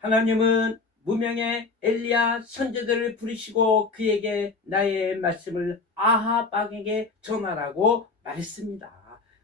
하나님은 무명의 엘리야 선지자를 부르시고 그에게 나의 말씀을 아합 왕에게 전하라고 말했습니다.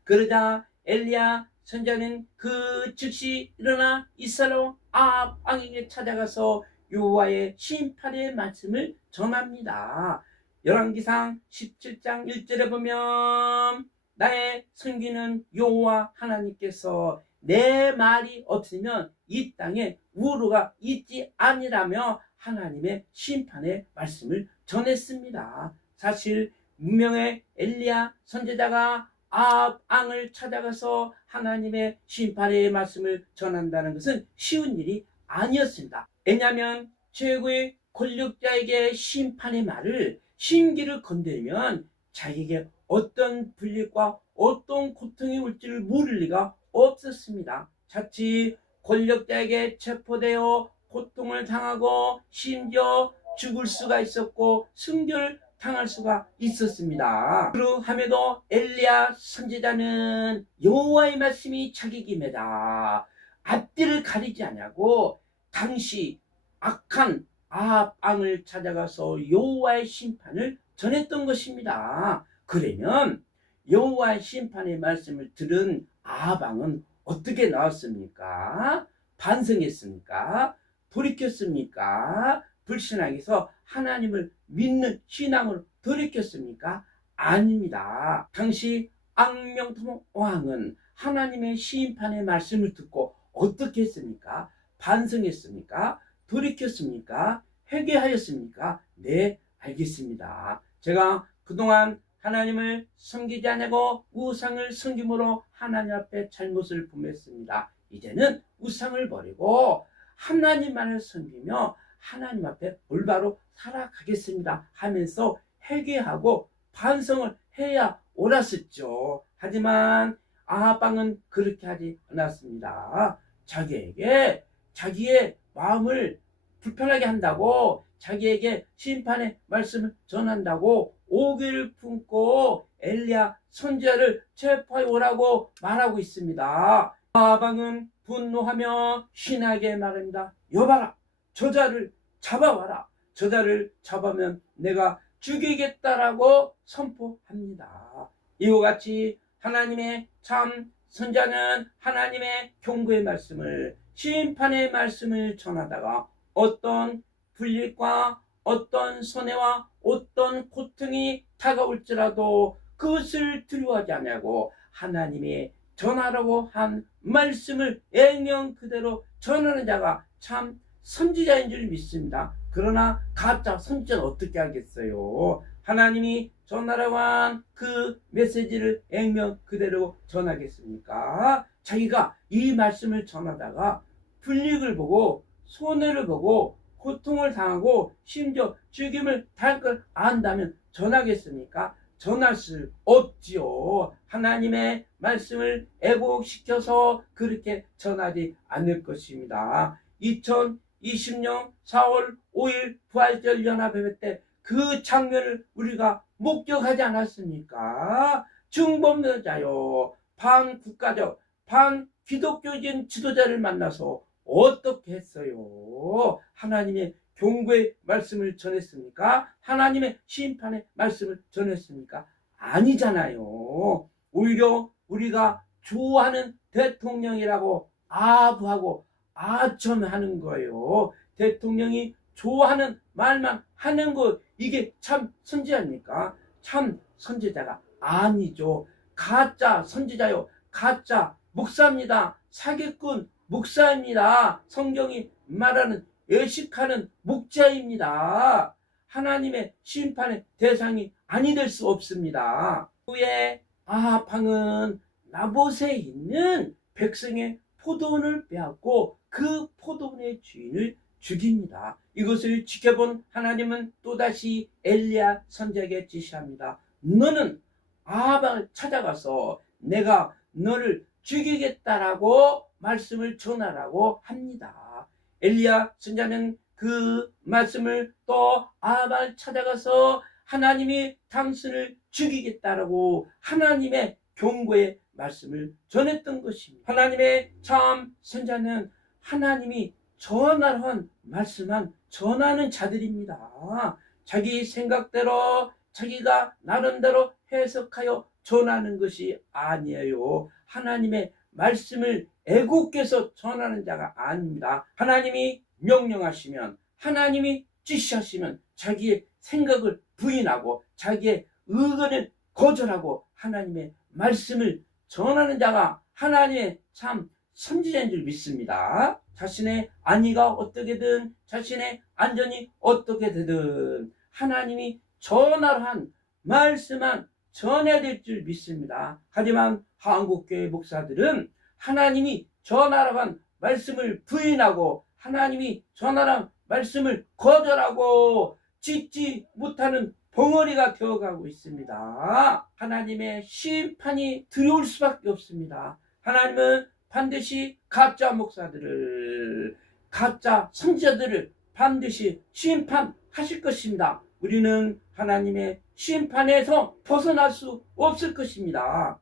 그러자 엘리야 선지자는 그 즉시 일어나 이스라엘 아합 왕에게 찾아가서 여호와의 심판의 말씀을 전합니다. 열왕기상 17장 1절에 보면 나의 섬기는 여호와 하나님께서 내 말이 없으면 이 땅에 우루가 있지 아니라며 하나님의 심판의 말씀을 전했습니다. 사실 무명의 엘리야 선지자가 아합 왕을 찾아가서 하나님의 심판의 말씀을 전한다는 것은 쉬운 일이 아니었습니다. 왜냐하면 최고의 권력자에게 심판의 말을 심기를 건드리면 자기에게 어떤 불이익과 어떤 고통이 올지를 모를 리가 없었습니다. 자칫 권력자에게 체포되어 고통을 당하고 심지어 죽을 수가 있었고 순교를 당할 수가 있었습니다. 그러함에도 엘리야 선지자는 여호와의 말씀이 자기에게입니다. 앞뒤를 가리지 않냐고 당시 악한 아합 왕을 찾아가서 여호와의 심판을 전했던 것입니다. 그러면 여호와의 심판의 말씀을 들은 아합 왕은 어떻게 나왔습니까? 반성했습니까? 돌이켰습니까? 불신하게서 하나님을 믿는 신앙으로 돌이켰습니까? 아닙니다. 당시 악명통 왕은 하나님의 심판의 말씀을 듣고 어떻게 했습니까? 반성했습니까? 돌이켰습니까? 회개하였습니까? 네, 알겠습니다. 제가 그동안 하나님을 섬기지 않고 우상을 섬김으로 하나님 앞에 잘못을 범했습니다. 이제는 우상을 버리고 하나님만을 섬기며 하나님 앞에 올바로 살아가겠습니다 하면서 회개하고 반성을 해야 옳았었죠. 하지만 아합 왕은 그렇게 하지 않았습니다. 자기에게 자기의 마음을 불편하게 한다고, 자기에게 심판의 말씀을 전한다고 오기를 품고 엘리야 선지자를 체포해 오라고 말하고 있습니다. 아합 왕은 분노하며 신하에게 말합니다. 여봐라, 저자를 잡아와라. 저자를 잡으면 내가 죽이겠다라고 선포합니다. 이와 같이 하나님의 참 선자는 하나님의 경고의 말씀을, 심판의 말씀을 전하다가 어떤 불일과 어떤 손해와 어떤 고통이 다가올지라도 그것을 두려워하지 않냐고 하나님의 전하라고 한 말씀을 액면 그대로 전하는 자가 참 선지자인 줄 믿습니다. 그러나 가짜 선지자는 어떻게 하겠어요? 하나님이 전하라고 한 그 메시지를 액면 그대로 전하겠습니까? 자기가 이 말씀을 전하다가 불이익을 보고 손해를 보고 고통을 당하고 심지어 죽임을 당할 걸 안다면 전하겠습니까? 전할 수 없지요. 하나님의 말씀을 애곡시켜서 그렇게 전하지 않을 것입니다. 2020년 4월 5일 부활절 연합예배 때 그 장면을 우리가 목격하지 않았습니까? 중범죄자요, 반국가적, 반기독교적인 지도자를 만나서 어떻게 했어요? 하나님의 경고의 말씀을 전했습니까? 하나님의 심판의 말씀을 전했습니까? 아니잖아요. 오히려 우리가 좋아하는 대통령이라고 아부하고 아첨하는 거예요. 대통령이 좋아하는 말만 하는 것, 이게 참 선지자입니까? 참 선지자가 아니죠. 가짜 선지자요, 가짜 목사입니다. 사기꾼 목사입니다. 성경이 말하는 외식하는 목자입니다. 하나님의 심판의 대상이 아니 될 수 없습니다. 후에 아합 왕은 나봇에 있는 백성의 포도원을 빼앗고 그 포도원의 주인을 죽입니다. 이것을 지켜본 하나님은 또다시 엘리야 선지자에게 지시합니다. 너는 아합 왕을 찾아가서 내가 너를 죽이겠다라고 말씀을 전하라고 합니다. 엘리야 선지자는 그 말씀을 또 아합 왕을 찾아가서 하나님이 당신을 죽이겠다라고 하나님의 경고의 말씀을 전했던 것입니다. 하나님의 참 선지자는 하나님이 전하한 말씀만 전하는 자들입니다. 자기 생각대로 자기가 나름대로 해석하여 전하는 것이 아니에요. 하나님의 말씀을 애국해서 전하는 자가 아닙니다. 하나님이 명령하시면, 하나님이 지시하시면 자기의 생각을 부인하고 자기의 의견을 거절하고 하나님의 말씀을 전하는 자가 하나님의 참 선지자인 줄 믿습니다. 자신의 안위가 어떻게든, 자신의 안전이 어떻게 되든 하나님이 전하한 말씀만 전해야 될 줄 믿습니다. 하지만 한국교회 목사들은 하나님이 전하한 말씀을 부인하고 하나님이 전하한 말씀을 거절하고 짓지 못하는 벙어리가 되어가고 있습니다. 하나님의 심판이 두려울 수밖에 없습니다. 하나님은 반드시 가짜 목사들을, 가짜 선지자들을 반드시 심판하실 것입니다. 우리는 하나님의 심판에서 벗어날 수 없을 것입니다.